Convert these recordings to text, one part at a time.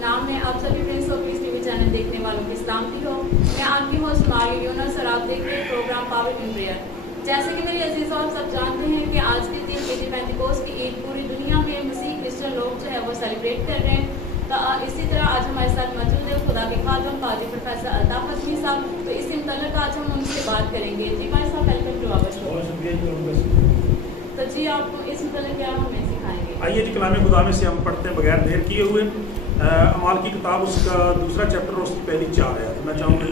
नाम है। आप सभी Prince of peace TV channel देखने वालों की सलामती हो। मैं आपकी होस्ट मारिया यूनस और आप देख रहे हैं प्रोग्राम पावर इन प्रेयर। जैसे कि मेरे अजीज़ों आप सब जानते हैं कि आज के दिन ईद पेंटिकोस्ट की ईद पूरी दुनिया में मसीह क्रिश्चियन लोग जो है वो सेलिब्रेट कर रहे हैं। तो इसी तरह आज हमारे साथ मौजूद है खुदा के खादम पादरी प्रोफेसर अल्ताफ हशमी साहब। तो इस मुतल्लिक़ आज हम उनसे बात करेंगे। जी भाई साहब, वेलकम टू आवर शो। तो जी आप इस मुतल्लिक़ क्या हमें सिखाएंगे? आइए जी, कलाम खुदा में से हम पढ़ते हैं बगैर देर किए हुए अमाल की किताब, उसका दूसरा चैप्टर और उसकी पहली 4 आयत। मैं चाहूँगा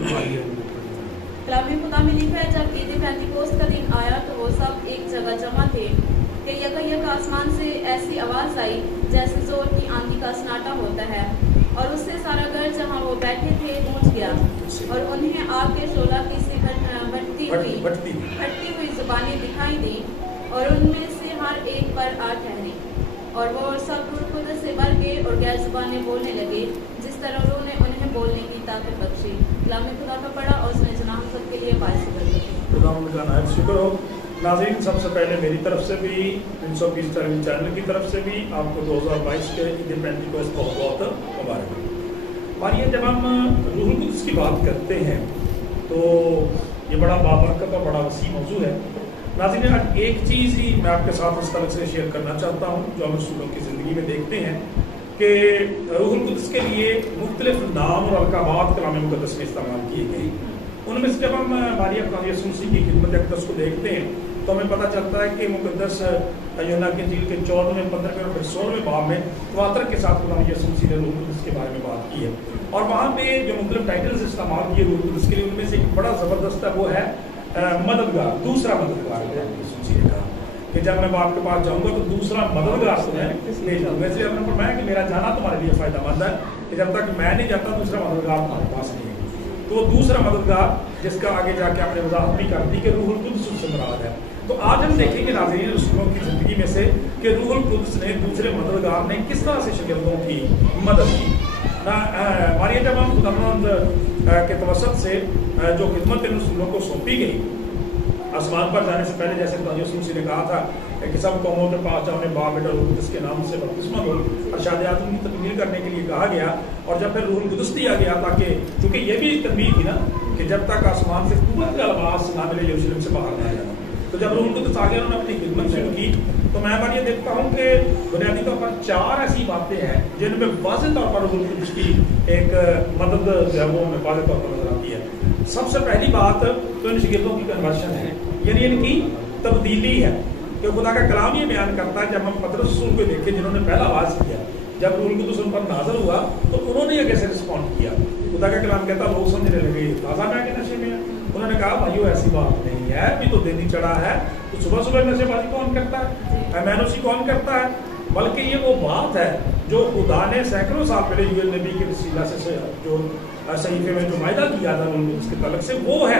कलाम खुदा में लिखा है, जब ईद पेंटिकोस्ट का दिन आया तो वो सब एक जगह जमा थे कि यकयक आसमान से ऐसी आवाज़ आई जैसे जोर की आंधी का सन्नाटा होता है, और उससे सारा घर जहाँ वो बैठे थे गूंज गया, और उन्हें आग के शोला की सी फटती हुई जुबानें दिखाई दी, और उनमें से हर एक पर आ ठहरी, और वो सब खुद से भर गए और गैर जुबानें बोलने लगे जिस तरह उन्होंने उन्हें बोलने की ताकत बख्शी। कलाम खुदा का पढ़ा और उसने जना हम सबके लिए बायस कर शुक्र हो। नाज़रीन, सबसे पहले मेरी तरफ से भी Prince of peace television channel की तरफ से भी आपको 2022 के ईद पेंटिकोस्ट बहुत बहुत मुबारक। मानिए, जब हम रूहुल कुद्स की बात करते हैं तो ये बड़ा बाबरकत और बड़ा वसी मौजू है। नाज़रीन, एक चीज़ ही मैं आपके साथ इस तरह से शेयर करना चाहता हूँ जो हम रसूलों की ज़िंदगी में देखते हैं कि रूहुल कुद्स के लिए मुख्तलिफ नाम और अलकाबात कलाम मुक़द्दस में इस्तेमाल किए गए। उनमें से जब हम मारिया खुदा यीशु मसीह की खिदमत अक़दस को देखते हैं तो हमें पता चलता है कि मुक़द्दस यूहन्ना की इंजील के 14वें, 15वें और 16वें बाब में तवातर के साथ खुदा यीशु मसीह ने रूहुल कुद्स के बारे में बात की है, और वहाँ पे जो मुख्तलिफ टाइटल्स इस्तेमाल किए रूहुल कुद्स के लिए उनमें से एक बड़ा ज़बरदस्त है, वो है मददगार, दूसरा मददगार है। यीशु मसीह ने कहा कि जब मैं बाप के पास जाऊंगा तो दूसरा मददगार तुम्हें ले जाऊंगा। इसलिए हमने फरमाया कि मेरा जाना तुम्हारे लिए फ़ायदेमंद है कि जब तक मैं नहीं जाता दूसरा मददगार तुम्हारे पास नहीं है। तो वो दूसरा मददगार जिसका आगे जाके आपने वजाहत भी कर दी कि रूहुल कुद्स से मुराद है। तो आज हम देखेंगे नाज़रीन रसूलों की ज़िंदगी में से कि रूहुल कुद्स ने, दूसरे मददगार ने किस तरह से शागिर्दों की मदद की। मानिए, जब हम खुदावंद के तवसत से जो खिदमत रसूलों को सौंपी गई आसमान पर जाने से पहले, जैसे खुदा यीशु मसीह ने कहा था कि सब कौमों के पास जाओ, उन्हें बाप बेटा रूहुल कुद्स के नाम से बपतिस्मा दो, अरशाद आदम की तकमील करने के लिए कहा गया। और जब फिर रूहुल कुद्स दिया गया ताकि, क्योंकि ये भी तनबीह थी ना कि जब तक आसमान से कुव्वत का लिबास ना मिले यरूशलेम से बाहर ना जाना। तो जब रूहुल कुद्स आ गया, उन्होंने अपनी खिदमत शुरू की। तो मैं ये देखता हूँ कि बुनियादी तौर पर 4 ऐसी बातें हैं जिनमें वाज़ेह तौर पर रूहुल कुद्स की एक मदद जो है वो हमें वाज़ेह तौर पर नजर आती है। सबसे पहली बात तो इन शागिर्दों की कन्वर्शन है, यानी इनकी तब्दीली है। कि खुदा का कलाम ये बयान करता है, जब हम पतरस रसूल को देखें जिन्होंने पहला आवाज़ किया, जब रूहुल कुद्स उन पर नाज़िल हुआ तो उन्होंने ये कैसे रिस्पॉन्ड किया। खुदा का कलाम कहता लोग समझने लगे ताज़ा मैं के नशे में है। उन्होंने कहा भाइयों ऐसी बात नहीं है, अभी तो दिन ही चढ़ा है, तो सुबह सुबह नशेबाजी कौन करता है, मैनोसी कौन करता है। बल्कि ये वो बात है जो खुदा ने सैकड़ों साल पहले यूएल नबी के वसीला से जो सहीफे में जो वायदा किया था रूहुल कुद्स के तलक से, वो है।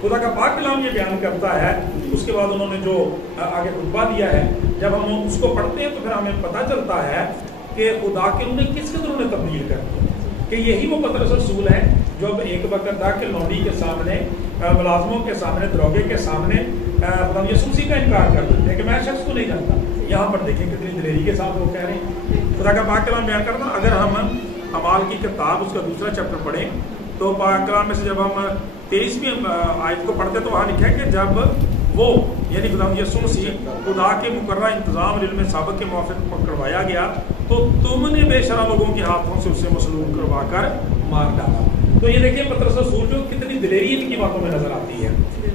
खुदा का पाक कलाम ये बयान करता है। उसके बाद उन्होंने जो आगे खुतबा दिया है, जब हम उसको पढ़ते हैं तो फिर हमें पता चलता है कि खुदा के उन्हें किस कदर उन्हें तब्दील कर दिया, कि यही वो पतरस रसूल है जो अब एक वक्त था कि लौंडी के सामने, मुलाजमों के सामने, दरोगे के सामने खुदा यीशु मसीह का इनकार कर देते हैं कि मैं शख्स को नहीं जानता। यहाँ पर देखें कितनी दिलेरी के साथ वो कह रहे हैं। खुदा का पाक कलाम बयान करता, अगर हम अमाल की किताब उसका दूसरा चैप्टर पढ़ें तो पाक कलाम में से जब हम 23वीं आयत को पढ़ते तो वहाँ लिखा है कि जब वो यानी खुदा यीशु मसीह खुदा के मुकर्रर इंतज़ाम इल्म साबिक़ के मुआफ़िक़ पकड़वाया गया तो तुमने बेशरा लोगों के हाथों से उसे मसलूब करवा कर मार डाला। तो ये देखिए पतरस रसूल जो कितनी दिलेरी इनकी बातों में नजर आती है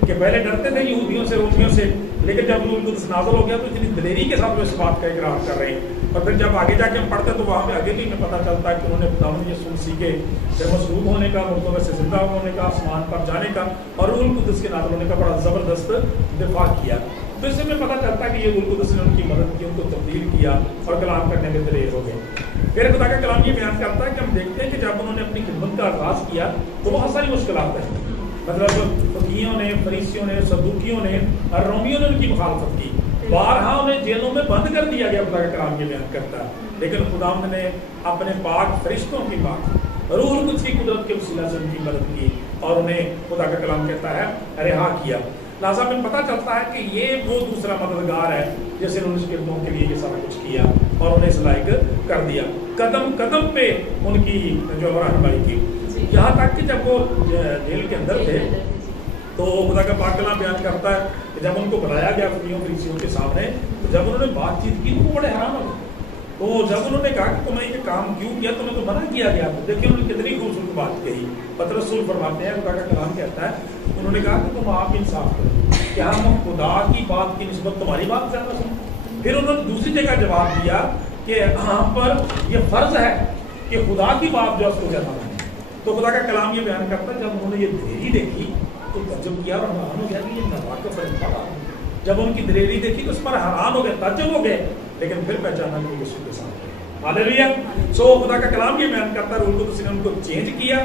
कि पहले डरते थे यहूदियों से, रोमियों से, लेकिन जब रूहुल कुद्स नाज़िल हो गया तो इतनी दिलेरी के साथ वो इस बात का इकरार कर रहे हैं। और फिर जब आगे जाके हम पढ़ते तो वहाँ पे आगे भी हमें पता चलता है कि उन्होंने खुदावंद यीशु मसीह के मसलूब होने का, मुर्दों में से जिंदा होने का, आसमान पर जाने का और रूहुल कुद्स के नाज़िल होने का बड़ा ज़बरदस्त दिफा किया। तो इससे हमें पता चलता है कि ये रूहुल कुद्स ने उनकी मदद की, उनको तब्दील किया और कलाम करने में दलेर हो गए। फिर खुदा का कलाम ये बयान करता है कि हम देखते हैं कि जब उन्होंने अपनी खिदमत का आगाज़ किया तो बहुत सारी मुश्किलात हैं। मतलब फकीयों ने, फरीसियों ने, सदूकियों ने और रोमियों ने उनकी मुखालफत की, बारहा उन्हें जेलों में बंद कर दिया गया। खुदा का कलाम ये बयान करता है, लेकिन खुदावंद ने अपने पाक फरिश्तों की बात रूहुल कुद्स की कुदरत के वसीला से उनकी मदद की और उन्हें खुदा का कलाम कहता है रिहा किया। लिहाजा में पता चलता है कि ये वो दूसरा मददगार है जिसने उन शागिर्दों के लिए ये सारा कुछ किया और उन्हें इस लायक कर दिया। कदम कदम पे उनकी जो रहनुमाई की, यहाँ तक कि जब वो जेल के अंदर थे तो खुदा का पाक कलाम बयान करता है कि जब उनको बुलाया गया फरीसियों के सामने, तो जब उन्होंने बातचीत की तो वो बड़े हैरान हो गए। तो जब उन्होंने कहा कि तुम्हें ये काम क्यों किया, तुम्हें तो मना किया गया, तो देखिए उन्होंने कितनी खूबसूरत बात कही। पतरस रसूल फरमाते हैं, खुदा का कलाम कहता है, उन्होंने कहा कि तुम आप इंसाफ करो, क्या हम खुदा की बात की निस्बत तुम्हारी बात ज्यादा सुनो। फिर उन्होंने दूसरी जगह जवाब दिया कि हम पर ये फर्ज है कि खुदा की बात जो है उसको ज्यादा माने। तो खुदा का कलाम ये बयान करता है, जब उन्होंने ये दलेरी देखी तो तज्जुब किया और हैरान हो गया कि ये नवाक़िफ़ है। जब उनकी दलेरी देखी तो उस पर हैरान हो गए, तज्जुब हो गए, लेकिन फिर पहचाना कि यीशु के साथ है। हालेलुया। सो खुदा का कलाम ये बयान करता है, रूह कुद्दूस ने उनको चेंज किया,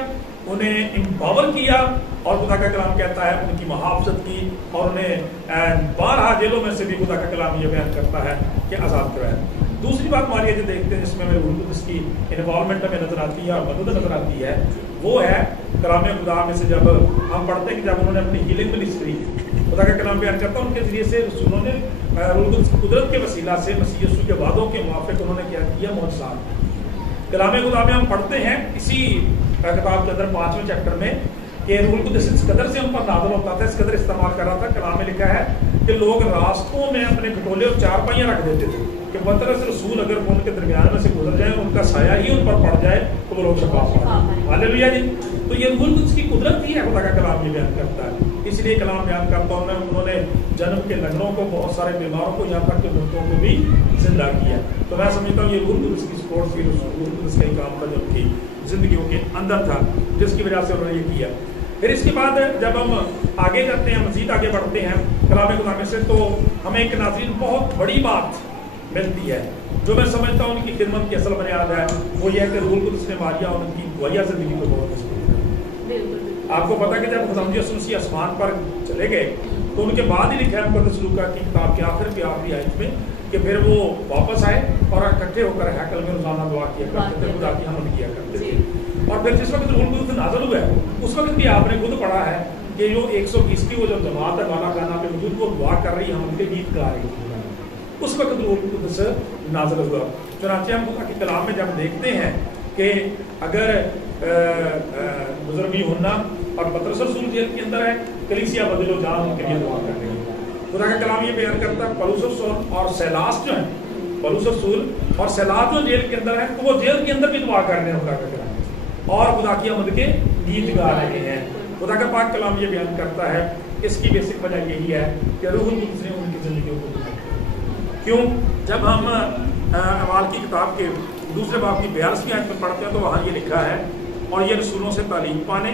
उन्हें एम्पावर किया, और खुदा का कलाम कहता है उनकी मुहाफ़ज़त की, और उन्हें 12 जेलों में से भी खुदा का कलाम ये बयान करता है कि आज़ाद कराया। दूसरी बात हमारी जो देखते हैं जिसमें हमें रूह कुद्दूस की इन्वॉल्वमेंट हमें नजर आती है और मदद नजर आती है, वो है कलाम खुदा में से जब हम पढ़ते हैं कि जब उन्होंने अपनी हीलिंग मिनिस्ट्री, खुदा का कलाम बयान करता है उनके जरिए से रसूलों ने रूह कुद्दूस की कुदरत के वसीला से मसीह यीशु के वादों के मुआफ़िक उन्होंने क्या किया, मौजज़ात। कलाम खुदा में हम पढ़ते हैं इसी किताब के अंदर 5वें चैप्टर में कि रूह कुद्दूस इस कदर से उन पर नाज़िल होता था, इस कदर इस्तेमाल कर रहा था। कलाम में लिखा है कि लोग रास्तों में अपने घटोले और चारपाइयाँ रख देते थे कि पतरस रसूल अगर वो उनके दरमियान में से गुजर जाए, उनका साया ही उन पर पड़ जाए तो वो लोग शफा पाएं। हालेलुया जी। तो ये रूह कुद्दूस की कुदरत ही है, खुदा का कलाम ये बयान करता है। इसलिए कलाम बयान करता हूँ मैं, उन्होंने जन्म के लंगड़ों को, बहुत सारे बीमारों को, यहाँ तक के मुर्दों को भी जिंदा किया। तो मैं समझता हूँ ये रूह कुद्दूस की सपोर्ट थी, रूह कुद्दूस का काम था जो उनकी जिंदगियों के अंदर था, जिसकी वजह से उन्होंने ये किया। फिर इसके बाद जब हम आगे जाते हैं, मजीद आगे बढ़ते हैं कलाम खुदा में से, तो हमें एक नाज़रीन बहुत बड़ी बात मिलती है जो मैं समझता हूँ उनकी खिदमत की असल बुनियाद है। वो ये है कि रूह कुद्दूस ने मारिया और उनकी दुआया जिंदगी को बहुत मजबूत किया। आपको पता है कि जब खुदा यीशु मसीह आसमान पर चले गए तो उनके बाद ही लिखा है मुक़द्दस लूका की किताब के आखिरी आयत में कि फिर वो वापस आए और इकट्ठे होकर हैकल में रोजाना दुआ किया करते थे, खुदा की हमद किया करते थे। और फिर जिस वक्त रूह कुद्दूस नाज़िल हुआ है उस वक्त भी आपने खुद पढ़ा है कि जो 120 की वो जो जमात है वाला गाना पे मौजूद, वो दुआ कर रही है, हम उनके गीत गा रही है। उस वक्त रूह कुद्दूस नाज़िल हुआ। चुनांचे हम खुदा के कलाम में जब देखते हैं कि अगर बुजुर्ग यूहन्ना और पतरस रसूल जेल के अंदर है, कलीसिया बदलो जान उनके लिए दुआ कर रही है। खुदा का कलाम ये बयान करता है पौलुस रसूल और सैलास जो है, पौलुस रसूल और सैलास जो जेल के अंदर है, तो वो जेल के अंदर भी दुआ कर रहे हैं खुदा का कलाम और खुदा की आमद के गीत गा रहे हैं। खुदा का पाक कलाम ये बयान करता है, इसकी बेसिक वजह यही है कि रूह कुद्दूस ने उनकी जिंदगियों को क्यों। जब हम अमाल की किताब के दूसरे बाब की 42वीं आयत में पढ़ते हैं तो वहाँ ये लिखा है, और ये रसूलों से तालीम पाने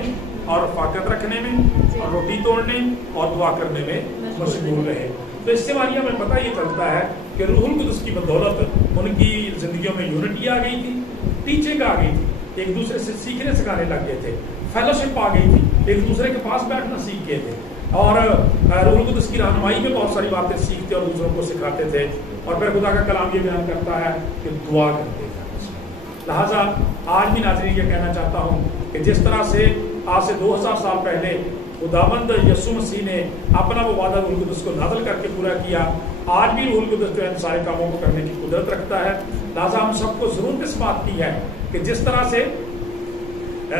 और रफ़ाकत रखने में और रोटी तोड़ने और दुआ करने में मशगूल रहे। तो इससे हमारी हमें पता ये चलता है कि रूह कुद्दूस की बदौलत उनकी जिंदगियों में यूनिटी आ गई थी, टीचिंग आ गई थी, एक दूसरे से सीखने सिखाने लग गए थे, फेलोशिप आ गई थी, एक दूसरे के पास बैठना सीख गए थे, और रूह कुद्दूस की रहनुमाई में बहुत सारी बातें सीखते और दूसरों को सिखाते थे। और फिर खुदा का कलाम ये बयान करता है कि दुआ करते थे। लिहाजा आज भी नाज़रीन ये कहना चाहता हूँ कि जिस तरह से आज से 2000 साल पहले खुदावंद यीशु मसीह ने अपना वो वादा रूह कुद्दूस को नाज़िल करके पूरा किया, आज भी रूह कुद्दूस जो है सारे कामों को करने की कुदरत रखता है। लिहाजा हम सबको जरूरत इस बात की है कि जिस तरह से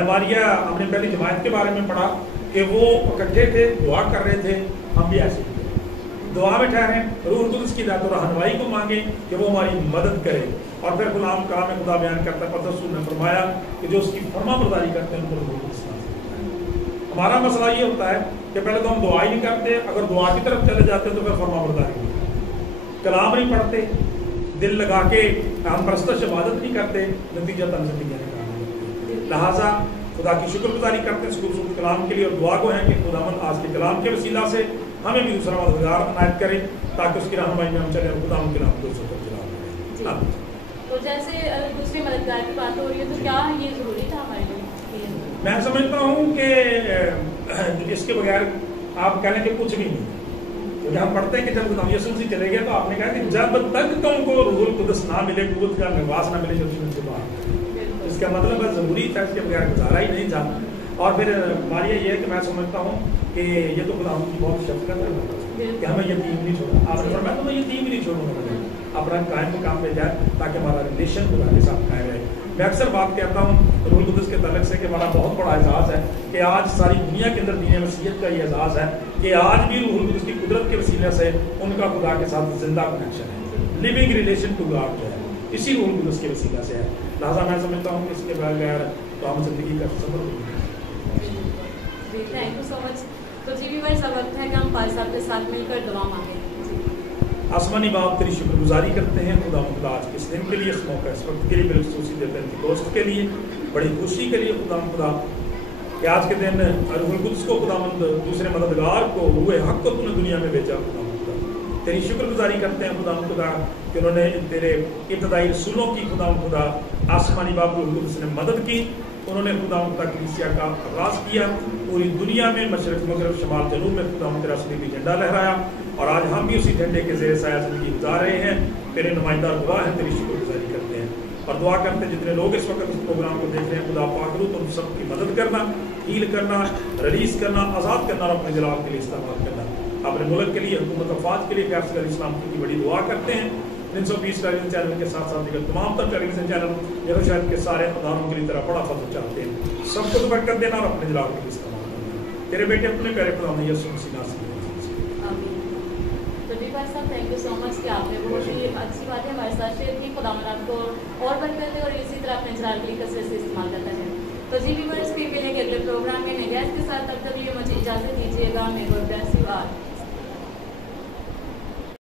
मारिया, हमने पहली जमात के बारे में पढ़ा कि वो इकट्ठे थे, दुआ कर रहे थे, हम भी ऐसे दुआ में ठहरे, रूह कुद्दूस की दात और रहनुमाई को मांगे कि वो हमारी मदद करे। और फिर गुलाम कलाम में खुदा बयान करता है, पतरस ने फरमाया कि जो उसकी फरमाबरदारी करते हैं उनको रूह कुद्दूस नाज़िल। हमारा मसला ये होता है कि पहले तो हम दुआ ही नहीं करते, अगर दुआ की तरफ चले जाते तो फिर फरमाबरदारी नहीं करते, कलाम नहीं पढ़ते, दिल लगा के हम परस्तश इबादत नहीं करते, नतीजा जिंदगी नहीं। लिहाजा खुदा की शुक्रगुजारी करते हैं खूबसूरत कलाम के लिए और दुआ को है कि खुदावंद आज के कलाम के वसीला से हमें भी दूसरा मददगार अनायत करे ताकि उसकी रहनुमाई में हम चले और खुदावंद के नाम को चला। तो जैसे दूसरे मददगार की बात हो रही है तो क्या ये जरूरी था हमारे लिए? मैं समझता हूँ कि इसके बगैर आप कह लें कि कुछ भी नहीं, क्योंकि हम पढ़ते हैं कि जब खुदा यीशु मसीह चले गए तो आपने कहा कि जब तक तुमको रूह कुद्दूस ना मिले, कुव्वत का निवास ना मिले जब से बाहर, इसका मतलब है जरूरी था, इसके बगैर गुजारा ही नहीं था। और फिर हमारी ये है कि मैं समझता हूँ कि ये तो खुदा की बहुत शफ़क़त है कि हमें यतीम नहीं छोड़ना। आपने फरमाया तो मैं यतीम ही नहीं छोड़ूंगा, अपना कायम मुकाम पे जाए ताकि हमारा रिलेशन खुदा के साथ कायम रहे। मैं अक्सर बात कहता हूँ रूहुल कुद्दुस के तलक से कि हमारा बहुत बड़ा एजाज़ है कि आज सारी दुनिया के अंदर दीन मसीहत का ये एजाज़ है कि आज भी रूहुल कुद्दुस की कुदरत के वसीले से उनका खुदा के साथ जिंदा कनेक्शन है, लिविंग रिलेशन टू गॉड जो है इसी रूहुल कुद्दुस के वसीला से है। लिहाजा मैं समझता हूँ कि इसके बगैर तो हम जिंदगी का सफर थैंक यू सो मच। तो जी भी वैसा वक्त है कि हम पाल साहब के साथ मिलकर दुआ मांगे। आसमानी बाप तेरी शुक्रगुजारी करते हैं खुदा आज के इस दिन के लिए, इस मौका इस वक्त के लिए, बिलखुसूस पेंतिकोस्त के लिए, बड़ी खुशी के लिए खुदा कि आज के दिन रूहुल कुद्दुस को खुदावंद दूसरे मददगार को रूहे हक को तूने दुनिया में भेजा। खुदा तेरी शुक्रगुजारी करते हैं खुदा कि उन्होंने तेरे इब्तदाई रसूलों की खुदा आसमानी बाप रूहुल कुद्दुस ने मदद की, उन्होंने खुदा कलीसिया का आगाज किया, पूरी दुनिया में मशरक मगरब शमाल जनूब में खुदा तेरा सलीबी झंडा लहराया और आज हम भी उसी झंडे के ज़ेर साया ज़िंदगी गुजार रहे हैं। तेरे नुमाइंदा गवाह हैं, तेरी शुक्रगुजारी करते हैं और दुआ करते हैं जितने लोग इस वक्त इस प्रोग्राम को देख रहे हैं खुदा पाक रू तुम सबकी मदद करना, हील करना, रिलीज करना, आज़ाद करना और अपने जलाल के लिए इस्तेमाल करना। अपने मुल्क के लिए, हुकूमत अफवाज के लिए फैसल इस्लाम की बड़ी दुआ करते हैं। 320 टेलीविजन चैनल के साथ साथ दिगर तमाम तर टेलीविजन चैनल यरूशलेम के सारे अदारों के लिए तेरा बड़ा फजल चाहते हैं। सबको बरकत देना और अपने जलाल के लिए इस्तेमाल करना। तेरे बेटे अपने प्यारे खुदा यीशु मसीह नासरी। तो जी भाई साहब थैंक यू सो मच कि आपने बहुत ही अच्छी बातें हमारे साथ शेयर की। खुदा आपको और बरकत दे और इसी तरह अपने जलाल के लिए कसरत से इस्तेमाल करता है। तो जी व्यूअर्स फिर मिलेंगे अगले प्रोग्राम में नए गेस्ट के साथ, तब तक ये मुझे इजाज़त दीजिएगा। May God bless you all.